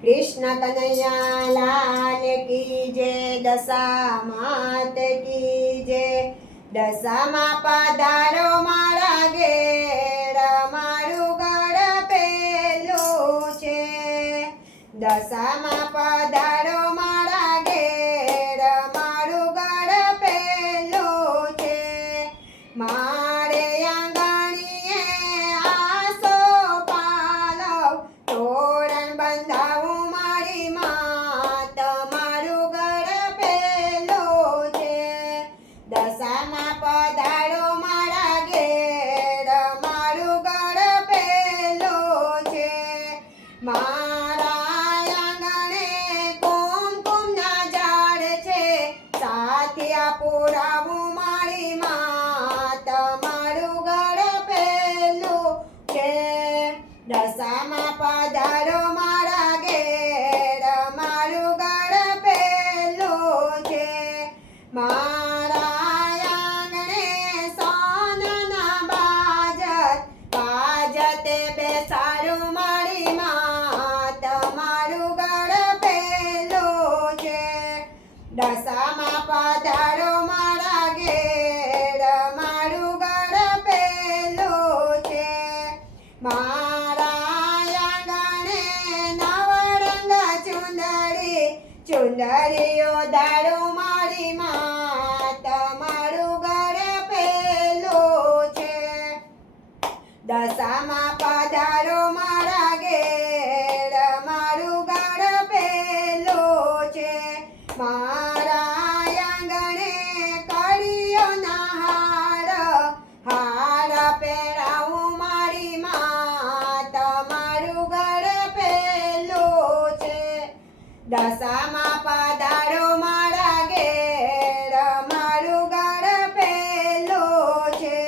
कृष्ण कन्हैया लाल की जय। दशा मात की जय। दशामा पधारो मारा घेर मारू गढ़ पेલું છે। દશામાં પધારો મારા ઘેર મારું ગઢ પેલું છે। મારે આંગણીએ આસો પાલવ તોરણ બંધાવું મારી માં તમારું ગઢ પેલું છે। દશામાં પધારો મારા ઘેર મારું ગઢ પેલું છે। મારા આંગણે કુમકુમના ઝાડ છે સાથિયા પુરાવું મારી માં તમારું ગઢ પેલું છે। દશામાં પધારો મારા ઘેર મારું ગઢ પેલું છે। મારા આંગણે સોનાના બાજતે બેસાડું મારી માં તમારું ગઢ પેલું છે। દશામાં પધારો મારા ઘેર મારું ગઢ પેલું છે। મારા આંગણે નવરંગ ચુંદડીઓ દાડું મારી માં તમારું ગઢ પેલું છે। દશામાં પધારો મારા ઘેર મારું ગઢ પેલું છે। મારા આંગણે કળીઓના હાર પહેરાવું મારી માં તમારું ગઢ પેલું છે। દશામાં પધારો મારા ઘેર મારું ગઢ પેલું છે।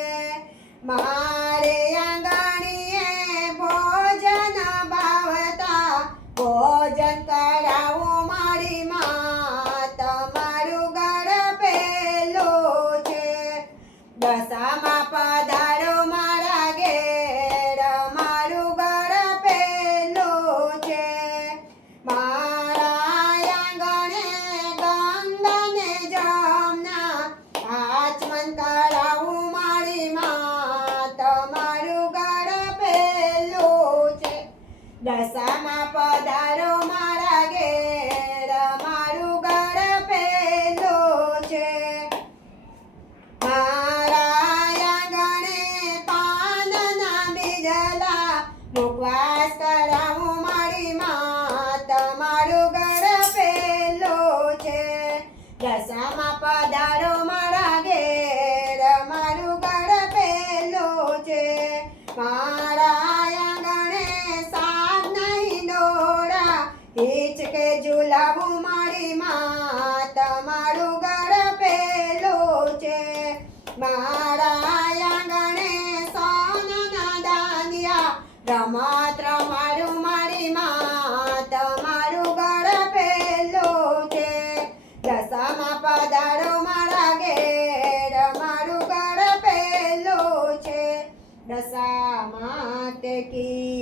મારે આંગણીએ ભોજન ભાવતા ભોજન કરાવું મારી માં તમારું ગઢ પેલું છે। દશામાં પધારો મારા ઘેર મારું ગઢ પેલું છે। મારા આંગણે ગંગાને જમના આચમન કરાવું મારી માં તમારું ગઢ પેલું છે। દશામાં પધારો મારા ઘેર મારું ગઢ પેલું છે। મારા આંગણે પાનના બીજલા મુખવાસ કરાવું મારી માં તમારું ગઢ પેલું છે। દશામાં પધારો મારા ઘેર મારું ગઢ પેલું છે। મારા આંગણે સાગ નહીં દોરા હિચકે ઝુલાવું મારી માં તમારું ગઢ પેલું છે। મારા આંગણે સોનાના દાંડિયા રમત રમાડું મારી માં તમારું ગઢ પેલું છે। દશામાં પધારો મારા ઘેર મારું ગઢ પેલું છે। દશા માત કી